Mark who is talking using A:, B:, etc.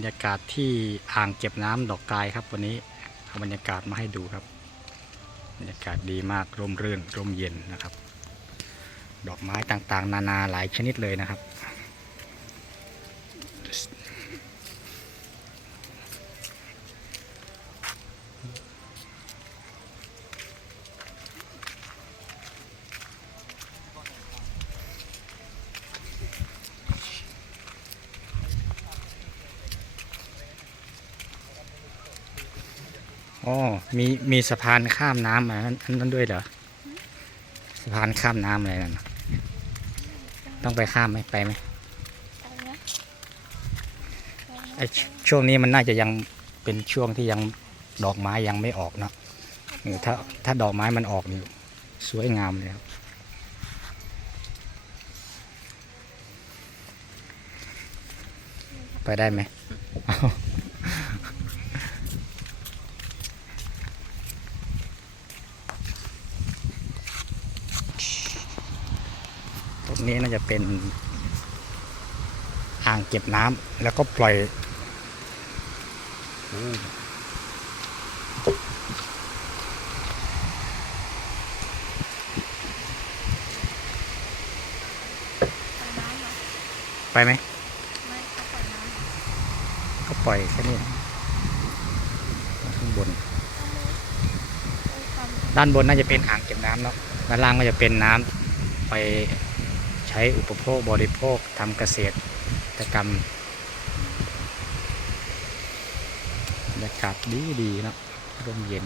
A: รยากาศที่อ่างเก็บน้ำดอกกายครับวันนี้เอาบรรยากาศมาให้ดูครับบรรยากาศดีมากร่มรื่นร่มเย็นนะครับ ดอกไม้ต่างๆ นานาหลายชนิดเลยนะครับ อ๋อมีมีสะพานข้ามน้ำอันนั้นอันนั้นด้วยเหรอสะพานข้ามน้ำอะไรนั่นน่ะต้องไปข้ามไหมไปไหม
B: อะไรนะ
A: ไอชช่วงนี้มันน่าจะยังเป็นช่วงที่ยังดอกไม้ยังไม่ออกเนอะเออถ้าถ้าดอกไม้มันออกนี่สวยงามเลยครับไปได้ไหมตรง นี้น่าจะเป็นอ่างเก็บน้ำแล้วก็ปล่อยไปไหม
B: ไม่เขาปล่อยน้ำ
A: ก็ปล่อยแค่นี้ข้างบน ด้านบนน่าจะเป็นอ่างเก็บน้ำเนาะด้านล่างก็จะเป็นน้ำไป ใช้อุปโภคบริโภคทำเกษตรกรรมบรรยากาศดีดีนะร่มเย็น